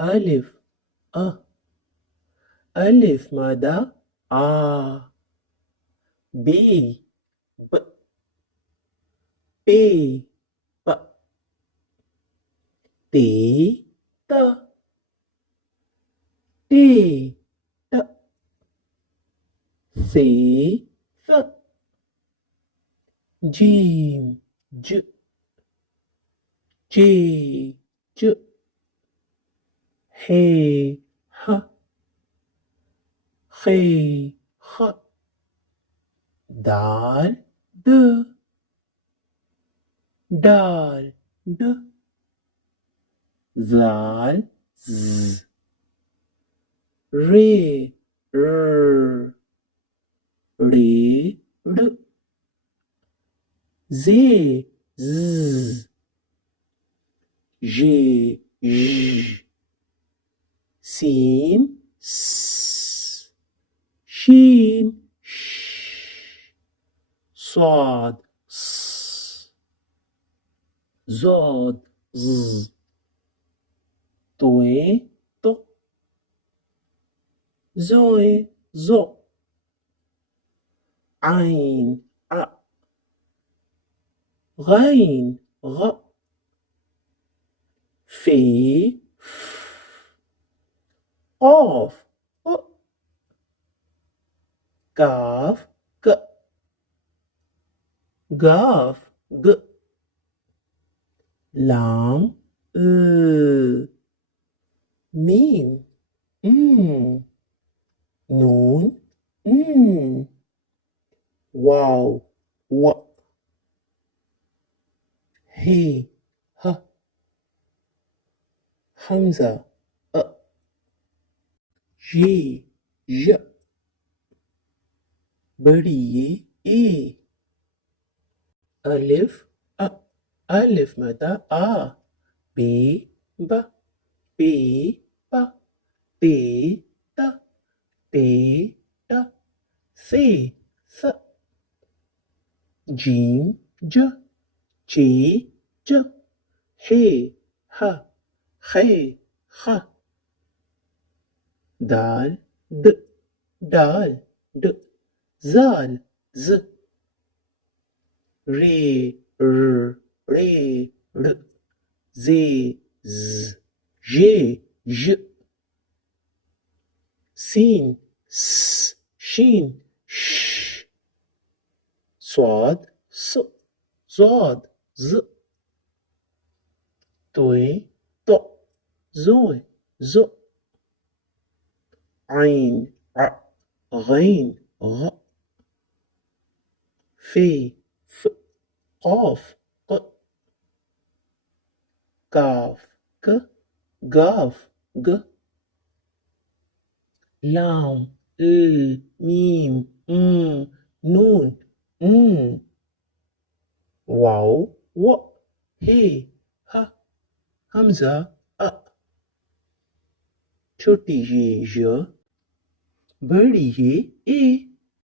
ألف أ. ألف ماذا؟ آ. بي ب. بي ب. تي ت. تي ت. ثي ث. جيم ج. جي ج. هي ه. خي خ. دال د. دال د. زال ز. ري ر. ري ر. زي ز. جي ج. سين س. شين ش. صاد ص. زاد ز. طوي ط. زوي زو. عين ع. غين غ. في ف. قاف ق. كاف ك. قاف ق. لام ميم نون واو و. هي ه. حمزة أ. جي ج. بڑي إي. ألف أ. ألف ماذا؟ آ. بي ب. بي ب. بي ت. بي ت. سي س. جيم ج. جي ج. هي ه. خي خ. دال د. دال د. زال ز. ري ر. ري ر. زي ز. جي ج. سين س. شين ش. صاد ص. زاد ز. توي ط. زوي زو. عين ع. غين غ. في ف. قاف ق. كاف ك. قاف ق. لام ميم نون واو و. هي ه. همزة أ. छोटी ये ज. बड़ी ये ए.